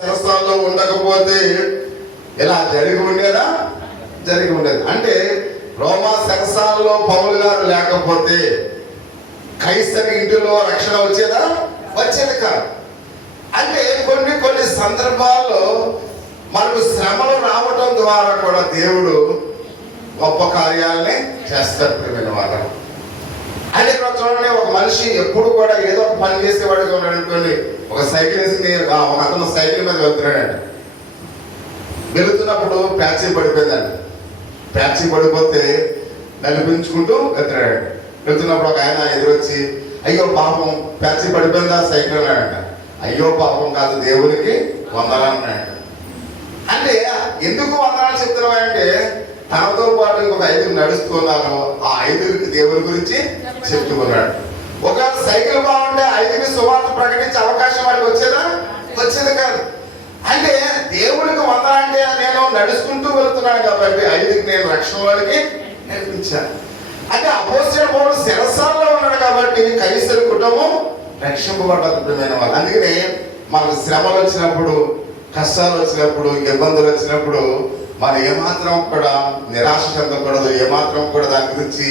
సంవత్సరాల్లో ఉండకపోతే ఇలా జరిగి ఉండేది. అంటే రోమా సంస్థల్లో పౌలు గారు లేకపోతే కైసరి ఇంటిలో రక్షణ వచ్చేది కాదు. అంటే కొన్ని సందర్భాల్లో మనకు శ్రమలు రావటం ద్వారా కూడా దేవుడు గొప్ప కార్యాలని చేస్తారు. ప్రియమైన వారు, అంటే ఇక్కడ చూడండి, ఒక మనిషి ఎప్పుడు కూడా ఏదో ఒక పని చేసేవాడుగా ఉన్నాడు అనుకోండి. ఒక సైకిల్ వేసి ఒక అతను సైకిల్ మీద వెళ్తున్నాడండి. వెళుతున్నప్పుడు ప్యాచీ పడిపోయిందండి. ప్యాచీ పడిపోతే నలిపించుకుంటూ వెళ్తున్నప్పుడు ఒక ఆయన ఎదురొచ్చి, అయ్యో పాపం ప్యాచీ పడిపోయిందా సైకిల్ అన్నాడంట. అయ్యో పాపం కాదు, దేవునికి వందనాలు అన్నాడు. అంటే ఎందుకు వందనాలు చెప్తున్నామంటే తనతో పాటు ఇంకొక 5 నడుస్తున్నారు. ఆ 5కి దేవుని గురించి చెప్తున్నాడు. ఒకవేళ సైకిల్ బాగుంటే 5కి సువార్త ప్రకటించే అవకాశం వాడికి వచ్చేది కాదు. అంటే దేవుడికి వందనంటే నేను నడుచుకుంటూ వెళ్తున్నాను కాబట్టి 5కి నేను రక్షణ వాడికి నేర్పించాను. అంటే అపోస్తలుడైన పౌలు శిరసాల్లో ఉన్నాడు కాబట్టి కైసరి కుటుంబం రక్షింపబడ్డమైన వాళ్ళు. అందుకనే మనకు శ్రమలు వచ్చినప్పుడు, కష్టాలు వచ్చినప్పుడు, ఇబ్బందులు వచ్చినప్పుడు మనం ఏమాత్రం కూడా నిరాశ చెందకూడదు. ఏమాత్రం కూడా దాని గురించి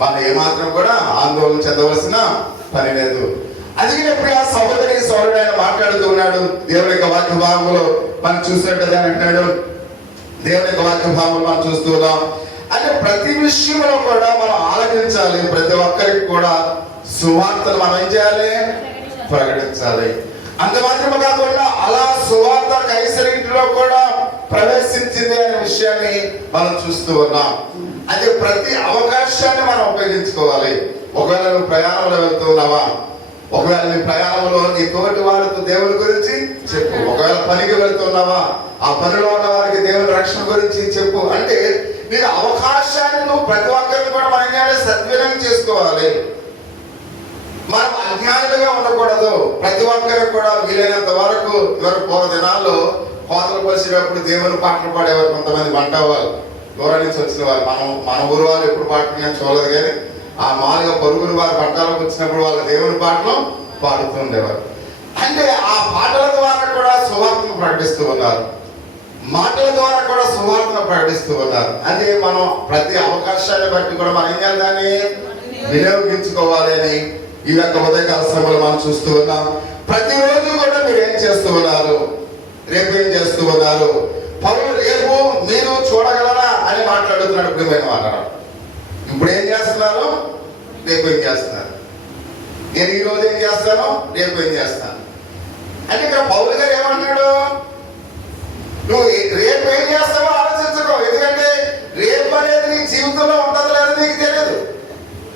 మనం ఏమాత్రం కూడా ఆందోళన చెందవలసిన పని లేదు. అందుకనే ప్రియ సహోదరి సోదరుడు ఆయన మాట్లాడుతూ ఉన్నాడు. దేవుని యొక్క వాక్య భాగంలో మనం చూసినట్టుగా అంటాడు. దేవుని యొక్క వాక్య భాగంలో మనం చూస్తూ ఉన్నాం. అంటే ప్రతి విషయంలో కూడా మనం ఆలోచించాలి. ప్రతి ఒక్కరికి కూడా సువార్తను మనం ఏం చేయాలి? ప్రకటించాలి. అంత మాత్రమే కాకుండా అలా సువార్త కైసరి ఇంటిలో కూడా ప్రవేశించింది అనే విషయాన్ని మనం చూస్తూ ఉన్నాం. అది ప్రతి అవకాశాన్ని మనం ఉపయోగించుకోవాలి. ఒకవేళ నువ్వు ప్రయాణంలో వెళ్తున్నావా, ఒకవేళ నీ ప్రయాణంలో నీ తోటి వారితో దేవుని గురించి చెప్పు. ఒకవేళ పనికి వెళ్తున్నావా, ఆ పనిలో ఉన్న వారికి దేవుని రక్షణ గురించి చెప్పు. అంటే నీకు అవకాశాన్ని నువ్వు ప్రతి ఒక్కరిని కూడా మనం సద్వినియోగం చేసుకోవాలి. మనం అజ్ఞానులుగా ఉండకూడదు. ప్రతి ఒక్కరికి కూడా వీలైనంత వరకు పూర్వ దినాల్లో కోతలు కోసేటప్పుడు దేవుని పాటలు పాడేవారు కొంతమంది వంట వాళ్ళు, దూరం నుంచి వచ్చిన వాళ్ళు. మన ఊరు వాళ్ళు ఎప్పుడు పాటలు నేను చూడలేదు, కానీ ఆ మామూలుగా పొరుగురు వారి పంటలకు వచ్చినప్పుడు వాళ్ళు దేవుని పాటలు పాడుతూ ఉండేవారు. అంటే ఆ పాటల ద్వారా కూడా సువార్తను ప్రకటిస్తూ ఉన్నారు, మాటల ద్వారా కూడా సువార్తను ప్రకటిస్తూ ఉన్నారు. అంటే మనం ప్రతి అవకాశాన్ని బట్టి కూడా మనం ఏం చేయాలి, వినియోగించుకోవాలి అని ఈ యొక్క ఉదయకాల సమయంలో మనం చూస్తూ ఉన్నాం. ప్రతిరోజు కూడా మీరు ఏం చేస్తూ ఉన్నారు, రేపు ఏం చేస్తూ ఉన్నారు? పౌలు రేపు మీరు చూడగలరా అని మాట్లాడుతున్నాడు. ప్రియమైన మాట, ఇప్పుడు ఏం చేస్తున్నారు, రేపు ఏం చేస్తున్నారు? నేను ఈ రోజు ఏం చేస్తాను, రేపు ఏం చేస్తాను అంటే ఇక్కడ పౌలు గారు ఏమంటున్నాడు, నువ్వు రేపు ఏం చేస్తావో ఆలోచించుకో. ఎందుకంటే రేపు అనేది నీ జీవితంలో ఉంటుందో లేదో నీకు తెలియదు.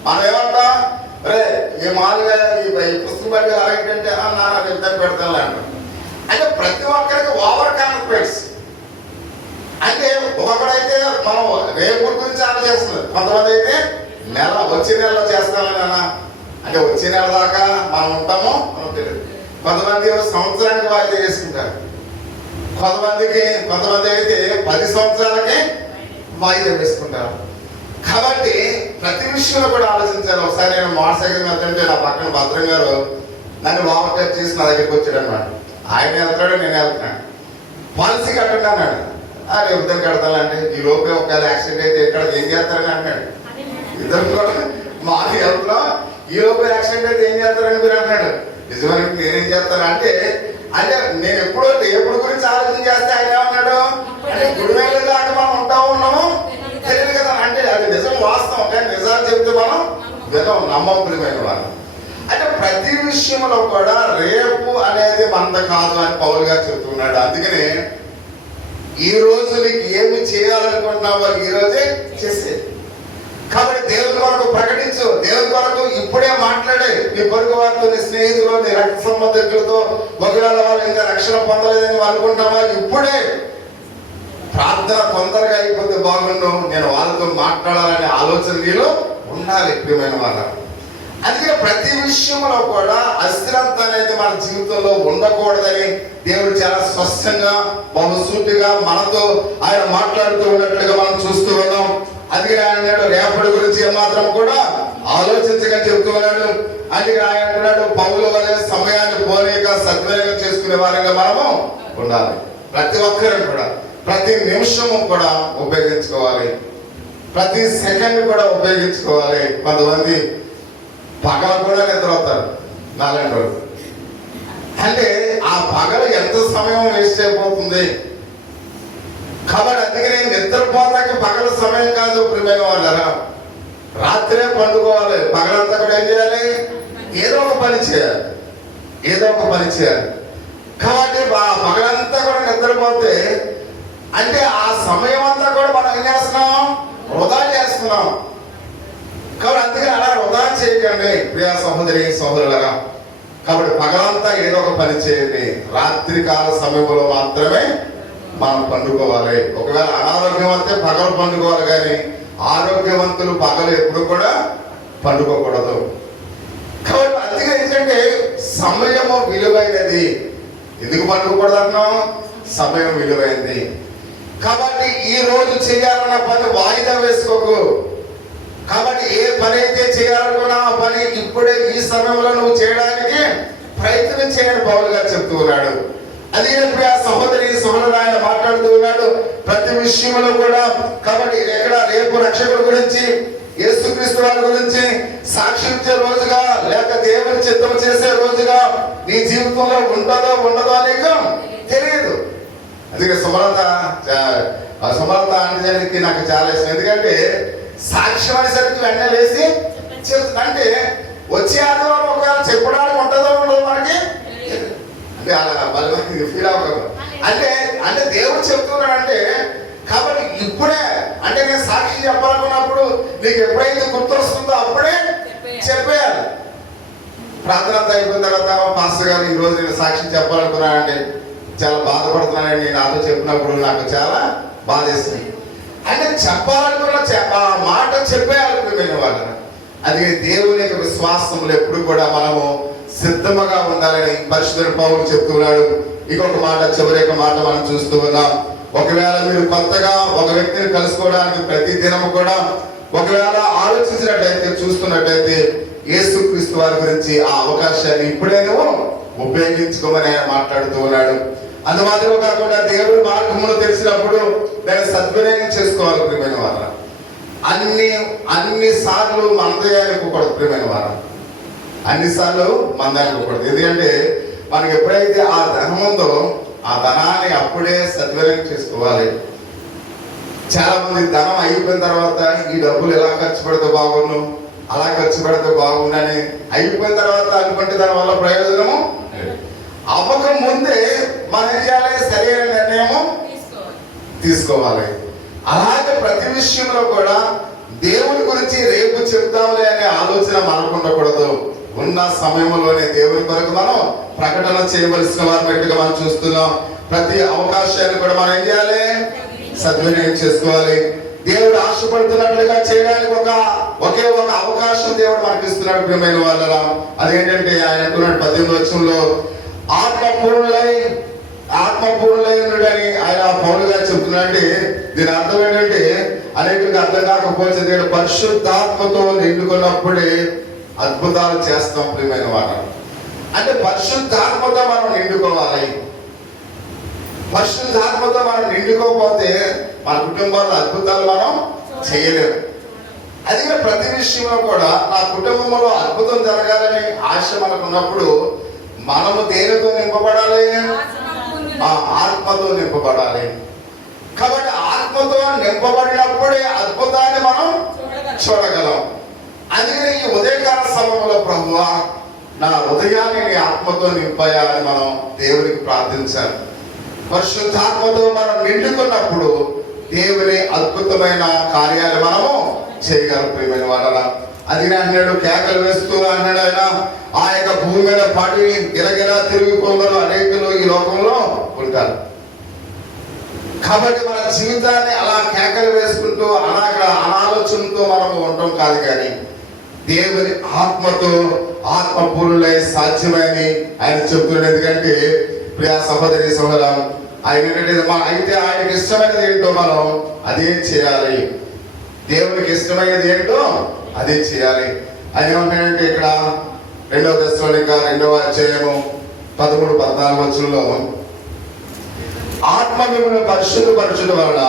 మనం ఏమంటాం, అరే ఈ మామూలుగా ఈ పుస్తకం బట్టి అలాగంటే నాన్న రేపు పెడతాను అంటాం. అంటే ప్రతి ఒక్కరికి ఓవర్ కాన్ఫిడెన్స్. అంటే ఒకడైతే మనం రేపు గురించి ఆలోచిస్తుంది, కొంతమంది అయితే వచ్చే నెలలో చేస్తానని అన్న, అంటే వచ్చే నెల దాకా మనం ఉంటామో మనకు తెలియదు. కొంతమంది సంవత్సరానికి వాయిదా చేసుకుంటారు, కొంతమంది అయితే 10 సంవత్సరాలకే వాయిదా వేసుకుంటారు. కాబట్టి ప్రతి విషయంలో కూడా ఆలోచించాలి. ఒకసారి నేను మోటార్ సైకిల్ వెళ్తుంటే నా పక్కన భద్రం గారు నన్ను ఓవర్టేక్ చేసి నా దగ్గరికి వచ్చాడు అనమాట. ఆయన వెళ్తాడు, నేను వెళ్తున్నాను. పాలసీ కట్టండి అన్నాడు. రేపు ఇద్దరు కడతానంటే ఈ లోపే ఒకవేళ యాక్సిడెంట్ అయితే ఎక్కడ ఏం చేస్తారని అంటాడు. ఇద్దరు కూడా మాకు వెళ్తున్నాం, ఈ లోపే యాక్సిడెంట్ అయితే ఏం చేస్తారని మీరు అంటున్నాడు. నిజమైన నేనేం చేస్తాను అంటే నేను ఎప్పుడు గురించి ఆలోచన చేస్తే ఆయన ఏమన్నాడు అంటే గుడి వెళ్ళే దాకా మనం ఉంటా ఉన్నాము తెలియదు కదా. అంటే అది నిజం, వాస్తవం. కానీ నిజాలు చెప్తే మనం వినం, నమ్మకమైన వాళ్ళు. అంటే ప్రతి విషయంలో కూడా రేపు అనేది మంద కాదు అని పౌలు గారు చెప్తున్నాడు. అందుకనే ఈ రోజు నీకు ఏమి చేయాలనుకుంటున్నావో ఈ రోజే చేసే. కాబట్టి దేవుని కొరకు ప్రకటించు, దేవుని కొరకు ఇప్పుడే మాట్లాడే. నీ పొరుగు వారితో, నీ స్నేహితులు, నీ రక్త సంబంధికులతో, ఒకవేళ వాళ్ళు ఇంకా రక్షణ పొందలేదని అనుకుంటున్నావా, ఇప్పుడే ప్రార్థన తొందరగా అయిపోతే బాగుండు, నేను వాళ్ళతో మాట్లాడాలనే ఆలోచన నీలో ఉండాలి. ప్రియమైన వాళ్ళ, అందుకే ప్రతి విషయంలో కూడా అస్థిరత అనేది మన జీవితంలో ఉండకూడదని దేవుడు చాలా స్పష్టంగా బహుసూటిగా మనతో ఆయన మాట్లాడుతూ ఉన్నట్లుగా మనం చూస్తూ ఉన్నాం. అందుకే ఆయన రేపటి గురించి ఏమాత్రం కూడా ఆలోచించగా చెప్తూ ఉన్నాడు. అందుకే ఆయన అంటున్నాడు, పౌలు వలె సమయాన్ని పోనీక సద్వినియోగం చేసుకునే వారంగా మనము ఉండాలి. ప్రతి ఒక్కరు కూడా ప్రతి నిమిషము కూడా ఉపయోగించుకోవాలి, ప్రతి సెకండ్ కూడా ఉపయోగించుకోవాలి. కొంతమంది పగల కూడా నిద్రపోతారు నాలుగు రోజులు. అంటే ఆ పగలు ఎంత సమయం వేస్ట్ అయిపోతుంది. కాబట్టి అందుకని నిద్రపోతాకి పగల సమయం కాదు ప్రియమైన వాళ్ళరా, రాత్రే పండుకోవాలి. పగలంతా కూడా ఏం చేయాలి? ఏదో ఒక పని చేయాలి, ఏదో ఒక పని చేయాలి. కాబట్టి పగలంతా కూడా నిద్రపోతే అంటే ఆ సమయం అంతా కూడా మనం ఏం చేస్తున్నాం? వృధా చేస్తున్నాం. కాబట్టి అందుకని అలా వృధా చేయకండి ప్రియ సహోదరి సహోదరులరా. కాబట్టి పగలంతా ఏదో ఒక పని చేయండి, రాత్రి కాల సమయంలో మాత్రమే మనం పండుకోవాలి. ఒకవేళ అనారోగ్యం అయితే పగలు పండుకోవాలి, కానీ ఆరోగ్యవంతులు పగలు ఎప్పుడు కూడా పండుకోకూడదు. కాబట్టి అందుకే ఏంటంటే సమయము విలువైనది. ఎందుకు పండుకోకూడదు అంటున్నాం? సమయం విలువైనది. కాబట్టి ఈ రోజు చేయాలన్న పని వాయిదా వేసుకోకు. కాబట్టి ఏ పని అయితే చేయాలనుకున్నా ఆ పని ఇప్పుడే ఈ సమయంలో నువ్వు చేయడానికి ప్రయత్నం చేయని పౌలు గారు చెప్తూ ఉన్నాడు. అదే ప్రియ సహోదరి సహోదరు ఆయన మాట్లాడుతూ ఉన్నాడు ప్రతి విషయంలో కూడా. కాబట్టి ఎక్కడ రేపు రక్షకుడి గురించి, యేసుక్రీస్తు వారి గురించి సాక్షించే రోజుగా లేక దేవుని చిత్తం చేసే రోజుగా నీ జీవితంలో ఉంటుందో ఉండదో నీకు తెలియదు. అందుకే సుమలత అంటే నాకు చాలా ఇష్టం. ఎందుకంటే సాక్ష్యం అనేసరికి వెంటనే లేసి చెప్తుంది. అంటే వచ్చే ఆదివారం ఒకవేళ చెప్పడానికి ఉంటుందో ఉండదో మనకి అంటే అలా బలమైన ఫీల్ అవ్వకూడదు. అంటే దేవుడు చెప్తున్నాడంటే కాబట్టి ఇప్పుడే అంటే నేను సాక్షి చెప్పాలనుకున్నప్పుడు నీకు ఎప్పుడైతే గుర్తొస్తుందో అప్పుడే చెప్పేయాలి. ప్రార్థన అంతా అయిపోయిన తర్వాత పాస్టర్ గారు ఈరోజు నేను సాక్షి చెప్పాలనుకున్నానంటే చాలా బాధపడుతున్నానని నాతో చెప్పినప్పుడు నాకు చాలా బాధేస్తుంది. అంటే చెప్పాలనుకున్న ఆ మాట చెప్పేయాలనుకునే వాళ్ళు. అది దేవుని యొక్క విశ్వాసంలో ఎప్పుడు కూడా మనము సిద్ధముగా ఉండాలని పరిశుద్ధుడు పౌలు చెప్తున్నాడు. ఇంకొక మాట, చివరి యొక్క మాట మనం చూస్తూ ఉన్నాం. ఒకవేళ మీరు కొత్తగా ఒక వ్యక్తిని కలుసుకోవడానికి ప్రతి దినము కూడా ఒకవేళ ఆలోచించినట్లయితే చూస్తున్నట్లయితే యేసుక్రీస్తు వారి గురించి ఆ అవకాశాన్ని ఇప్పుడే నువ్వు ఉపయోగించుకోమని ఆయన మాట్లాడుతూ ఉన్నాడు. అందుమాత్రమే కాకుండా దేవుడి మార్గమును తెలిసినప్పుడు దాన్ని సద్వినియోగం చేసుకోవాలి ప్రియమైన వారు. అన్ని సార్లు మందయానికూడదు ప్రియమైన వారు, అన్నిసార్లు మందయానికూడదు. ఎందుకంటే మనకి ఎప్పుడైతే ఆ ధనం ఉందో ఆ ధనాన్ని అప్పుడే సద్వినియోగం చేసుకోవాలి. చాలా మంది ధనం అయిపోయిన తర్వాత ఈ డబ్బులు ఎలా ఖర్చు పెడితే బాగుండు, అలా ఖర్చు పెడితే బాగుండని అయిపోయిన తర్వాత అనుకుంటే దాని వల్ల ప్రయోజనము అవ్వక ముందే మనం ఏం చేయాలి? సరైన నిర్ణయము తీసుకోవాలి. అలాగే ప్రతి విషయంలో కూడా దేవుని గురించి రేపు చెప్తాంలే అనే ఆలోచన మనకు ఉండకూడదు. ఉన్న సమయంలోనే దేవుని కొరకు మనం ప్రకటన చేయవలసిన వారిగా మనం చూస్తున్నాం. ప్రతి అవకాశాన్ని కూడా మనం ఏం చేయాలి? సద్వినియోగం చేసుకోవాలి. దేవుడు ఆశపడుతున్నట్లుగా చేయడానికి ఒకే ఒక అవకాశం దేవుడు మనకి ఇస్తున్నాడు ప్రియమైన వాళ్ళరా. అదేంటంటే ఆయన అంటున్నాడు 18వ వచనంలో ఆత్మపూర్ణులై ఉన్నాడని ఆయన పౌలు గారు చెప్తున్నాడంటే దీని అర్థం ఏంటంటే అనేకులకు అర్థం కాకపోతే పరిశుద్ధాత్మతో నిండుకున్నప్పుడే అద్భుతాలు చేస్తాం ప్రియమైన వాళ్ళ. అంటే పరిశుద్ధాత్మతో మనం నిండుకోవాలి. పరిశుద్ధాత్మతో మనం నిండుకోకపోతే మన కుటుంబాల్లో అద్భుతాలు మనం చేయలేము. అది ప్రతి విషయంలో కూడా నా కుటుంబంలో అద్భుతం జరగాలని ఆశ మనకు ఉన్నప్పుడు మనము దేనితో నింపబడాలి? ఆత్మతో నింపబడాలి. కాబట్టి ఆత్మతో నింపబడినప్పుడే అద్భుతాన్ని మనం చూడగలం. అందుకని ఈ ఉదయకాల సమయంలో ప్రభువా నా హృదయాన్ని నీ ఆత్మతో నింపయాలని మనం దేవునికి ప్రార్థించాలి. పరిశుద్ధాత్మతో మనం నిండుకున్నప్పుడు దేవుని అద్భుతమైన కార్యాలు మనము చేయగలం ప్రియమైన వాళ్ళ. అది అన్నాడు, కేకలు వేస్తూ అన్నాడు ఆయన, ఆ యొక్క భూమి మీద పడి గిరగిరా తిరిగిపోతారు అనేకులు ఈ లోకంలో ఉంటారు. కాబట్టి మన జీవితాన్ని అలా కేకలు వేసుకుంటూ అనాలోచనతో మనము ఉండటం కాదు, కానీ దేవుని ఆత్మతో ఆత్మపూర్ణులై సాధ్యమని ఆయన చెప్తున్నాడు. ఎందుకంటే ప్రియా సహోదరి సహోదరం ఆయన అయితే ఆయనకి ఇష్టమైనది ఏంటో మనం అదే చేయాలి. దేవునికి ఇష్టమైనది ఏంటో అదే చేయాలి. ఆయన ఏమంటాడంటే ఇక్కడ 2వ దశలోనిక 2వ అధ్యాయము 13-14 వచనంలో ఆత్మ మిమ్మల్ని పరిశుద్ధపరచడం వలన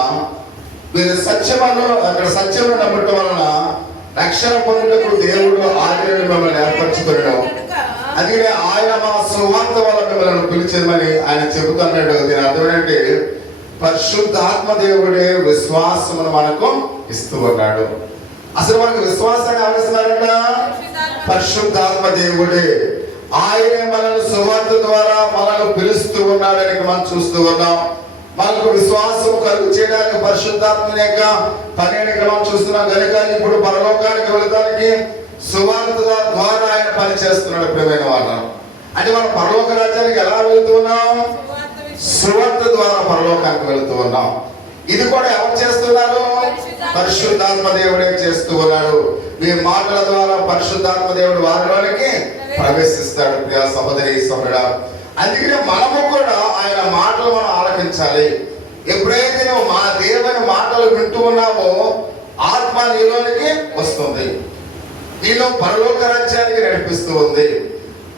మీరు సత్యమును నమ్మటం వలన రక్షణ పొందుటకు దేవుడు ఆజ్ఞను మిమ్మల్ని ఏర్పరచుకున్నాడు. అందుకనే ఆయన మా సువార్త వల్ల మిమ్మల్ని పిలిచేదమని ఆయన చెబుతున్నాడు. దీని అర్థం ఏంటంటే పరిశుద్ధాత్మ దేవుడే విశ్వాసమును మనకు ఇస్తూ ఉన్నాడు. అసలు మనకు విశ్వాసాన్ని ఆలోచిస్తున్నారంట పరిశుద్ధాత్మ దేవుడే. ఆయన మనల్ని సువార్త ద్వారా మనల్ని పిలుస్తూ ఉన్నాడని మనం చూస్తూ ఉన్నాం. మనకు విశ్వాసం కలుగు చేయడానికి పరిశుద్ధాత్మ యొక్క పనిని మనం చూస్తున్నాం కనుక ఇప్పుడు పరలోకానికి వెళ్ళడానికి సువార్త ద్వారా ఆయన పని చేస్తున్నాడు. ప్రియమైన వాళ్ళ అంటే మనం పరలోక రాజ్యానికి ఎలా వెళుతూ ఉన్నాం? సువార్త ద్వారా పరలోకానికి వెళుతూ ఉన్నాం. ఇది కూడా ఎవరు చేస్తున్నారు? పరిశుద్ధాత్మ దేవుడే చేస్తూ ఉన్నాడు. మీ మాటల ద్వారా పరిశుద్ధాత్మ దేవుడు వారిలోనికి ప్రవేశిస్తాడు. ప్రియ సహోదరి సహోదరుడా, అందుకనే మనము కూడా ఆయన మాటలు మనం ఆలకించాలి. ఎప్పుడైతే నువ్వు మా దేవుని మాటలు వింటూ ఉన్నావో ఆత్మ నీలోనికి వస్తుంది, నీలో పరలోక రాజ్యానికి నడిపిస్తూ ఉంది.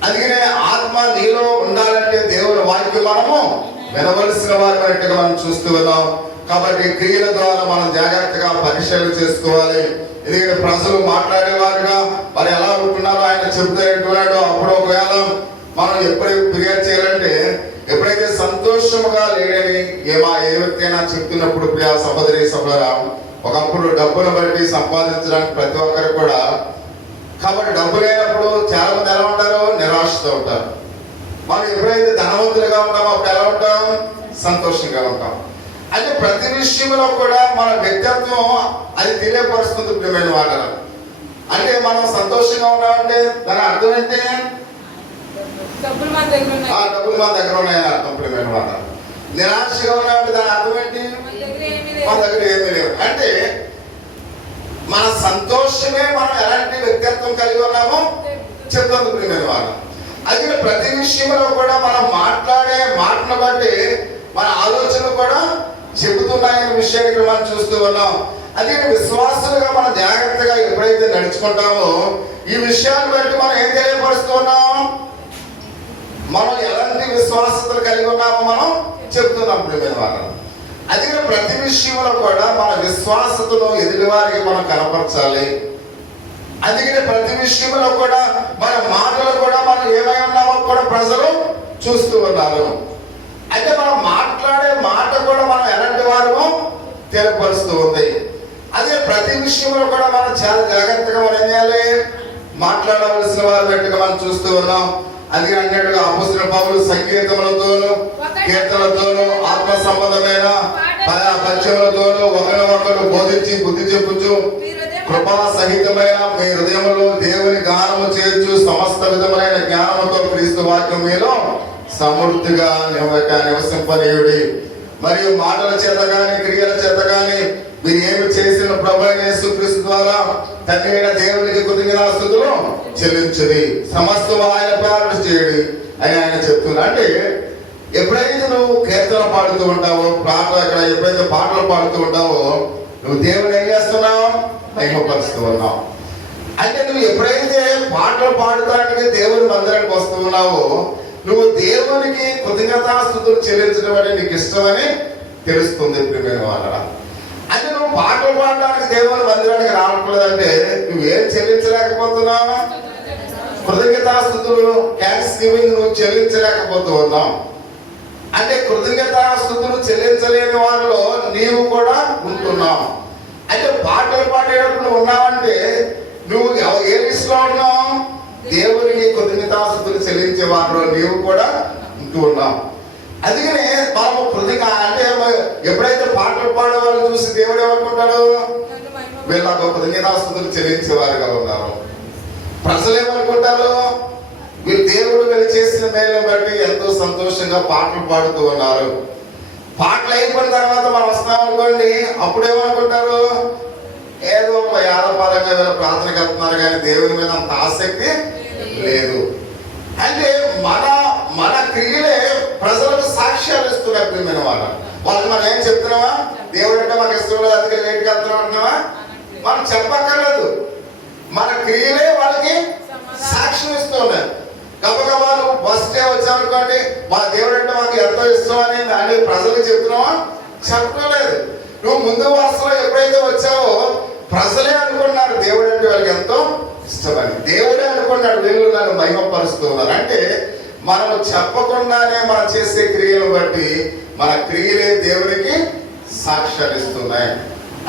అందుకనే ఆత్మ నీలో ఉండాలంటే దేవుని వాక్యం మనము వినవలసిన వారినట్టుగా మనం చూస్తూ ఉన్నాం. కాబట్టి క్రియల ద్వారా మనం జాగ్రత్తగా పరిశీలన చేసుకోవాలి. ఎందుకంటే ప్రజలు మాట్లాడేవారుగా మరి ఎలా ఉంటున్నారో ఆయన చెబుతారంటున్నాడు. అప్పుడు ఒకవేళ మనం ఎప్పుడైతే ఫిర్యాదు చేయాలంటే ఎప్పుడైతే సంతోషముగా లేడని ఏ వ్యక్తి అయినా చెప్తున్నప్పుడు ప్రియ సహోదరి సహోదరా, ఒకప్పుడు డబ్బును బట్టి సంపాదించడానికి ప్రతి ఒక్కరు కూడా, కాబట్టి డబ్బు లేనప్పుడు చాలా మంది ఎలా ఉంటారు? నిరాశతో ఉంటారు. మనం ఎప్పుడైతే ధనవంతులుగా ఉంటామో అప్పుడు ఎలా ఉంటాం? సంతోషంగా ఉంటాం. అంటే ప్రతి విషయంలో కూడా మన వ్యక్తిత్వం అది తెలియపరుస్తుంది. ప్రియమైన వాళ్ళ అంటే మనం సంతోషంగా ఉన్నామంటే దాని అర్థం ఏంటి? డబ్బులు మన దగ్గర ఉన్నాయని అర్థం. ప్రియమైన వాళ్ళ నిరాశగా ఉన్నామంటే దాని అర్థం ఏంటి? మన దగ్గర ఏమీ లేవు. అంటే మన సంతోషమే మనం ఎలాంటి వ్యక్తిత్వం కలిగి ఉన్నామో చెప్తుంది. ప్రియమైన వాళ్ళ అది ప్రతి విషయంలో కూడా మనం మాట్లాడే మాటను బట్టి మన ఆలోచనలు కూడా చెబుతున్నాయనే విషయాన్ని మనం చూస్తూ ఉన్నాం. అదే విశ్వాసులుగా మనం జాగ్రత్తగా ఎప్పుడైతే నడుచుకుంటామో ఈ విషయాన్ని బట్టి మనం ఏం తెలియపరుస్తూ ఉన్నాం? మనం ఎలాంటి విశ్వాసతలు కలిగి ఉన్నామో మనం చెప్తున్నాం. ప్రియమైన వాళ్ళం అది ప్రతి విషయంలో కూడా మన విశ్వాసతను ఎదుటి వారికి మనం కనపరచాలి. అందుకని ప్రతి విషయంలో కూడా మన మాటలు కూడా మనం ఏమై ఉన్నామో కూడా ప్రజలు చూస్తూ ఉన్నారు. అయితే మనం మాట్లాడే మాట కూడా మనం ఎలాంటి వారమో తెలియపరుస్తూ ఉంది. అదే ప్రతి విషయంలో కూడా మనం చాలా జాగ్రత్తగా మనం ఏం చేయాలి? మాట్లాడవలసిన వారి బట్టిగా మనం చూస్తూ ఉన్నాం. అందుకే అన్నట్టుగా అపొస్తలుడైన పౌలు సంగీతములతోనూ కీర్తనలతోనూ ఆత్మ సంబంధమైన పద్యములతోనూ ఒకరినొకరు బోధించి బుద్ధి చెప్పుచు కృపా సహితమైన మీ హృదయములో దేవుని గానము చేయొచ్చు సమస్త విధమైన జ్ఞానముతో క్రీస్తు వాక్యం మీలో సమృద్ధిగా నివసింపనీయుడి. మరియు మాటల చేత గాని క్రియల చేత గాని మీరు ఏమి చేసిన ప్రభువైన యేసుక్రీస్తు ద్వారా తండ్రి అయిన దేవునికి కృతజ్ఞతాస్తుతులు చెల్లించుడి, సమస్తం ఆయన పేరట చేయుడి అని ఆయన చెప్తున్నా. అంటే ఎప్పుడైతే నువ్వు కీర్తన పాడుతూ ఉంటావో ఎప్పుడైతే పాటలు పాడుతూ ఉంటావో నువ్వు దేవుని ఏం చేస్తున్నావు? మహిమపరుస్తూ ఉన్నావు. అంటే నువ్వు ఎప్పుడైతే పాటలు పాడటానికి దేవుని మందిరానికి వస్తూ ఉన్నావో నువ్వు దేవునికి కృతజ్ఞతాస్తుతులు చెల్లించడం అనేది నీకు ఇష్టమని తెలుస్తుంది. ప్రియమైన వాళ్ళ అంటే నువ్వు పాటలు పాడడానికి దేవుని మందిరానికి రావట్లేదంటే నువ్వేం చెల్లించలేకపోతున్నావు? కృతజ్ఞతాస్తుతులు థ్యాంక్స్ గివింగ్ నువ్వు చెల్లించలేకపోతూ ఉన్నావు. అంటే కృతజ్ఞతాస్తుతులు చెల్లించలేని వారిలో నీవు కూడా ఉంటున్నావు. అంటే పాటలు పాడేటప్పుడు నువ్వు ఉన్నావంటే నువ్వు ఏ లిస్టులో ఉన్నావు? దేవునికి కృతజ్ఞతాస్తుతులు చెల్లించే వారిలో నీవు కూడా ఉంటూ ఉన్నావు. అందుకనే మనము అంటే ఎప్పుడైతే పాటలు పాడే వాళ్ళు చూసి దేవుడు ఏమనుకుంటాడు? వీళ్ళకు కృతజ్ఞతాస్తుతులు చెల్లించే వారుగా ఉన్నారు. ప్రజలు ఏమనుకుంటారు? వీళ్ళు దేవుడు వీళ్ళు చేసిన మేలును బట్టి ఎంతో సంతోషంగా పాటలు పాడుతూ ఉన్నారు. పాటలు అయిపోయిన తర్వాత మనం వస్తాం అనుకోండి, అప్పుడేమనుకుంటారు? ఏదో యాదపాలంగా వీళ్ళు ప్రార్థనకు వెళ్తున్నారు కానీ దేవుని మీద అంత ఆసక్తి లేదు. అంటే మన క్రియలే ప్రజలకు సాక్ష్యాలు ఇస్తున్నారు. ప్రియమైన వాళ్ళకి మనం ఏం చెప్తున్నావా? దేవుడు అంటే మాకు ఇష్టం లేదు అందుకే లేట్కి వెళ్తున్నాం అంటున్నావా? మనం చెప్పక్కర్లేదు. మన క్రియలే వాళ్ళకి సాక్ష్యం ఇస్తూ ఉన్నాయి. గబగబా నువ్వు ఫస్ట్ డే వచ్చావనుకోండి, మా దేవుడు అంటే మాకు ఎంతో ఇష్టం అని ప్రజలకు చెప్తున్నావా? చెప్పలేదు. నువ్వు ముందు వరుసలో ఎప్పుడైతే వచ్చావో ప్రజలే అనుకున్నారు దేవుడు అంటే వాళ్ళకి ఎంతో ఇష్టమని. దేవుడే అనుకున్నాడు వీళ్ళు నన్ను మహిమపరుస్తూ ఉన్నారు అంటే, మనం చెప్పకుండానే మనం చేసే క్రియలు బట్టి మన క్రియలే దేవునికి సాక్ష్యాన్నిస్తున్నాయి.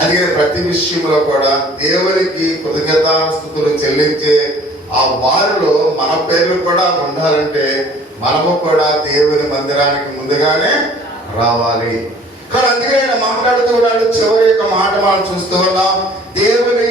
అందుకని ప్రతి విషయంలో కూడా దేవునికి కృతజ్ఞతాస్తుతులు చెల్లించే ఆ వారిలో మన పేర్లు కూడా ఉండాలంటే మనము కూడా దేవుని మందిరానికి ముందుగానే రావాలి. కానీ అందుకే ఆయన మాట్లాడుతూ ఉన్నాడు. చివరి యొక్క మాట మనం చూస్తూ ఉన్నాం. దేవునికి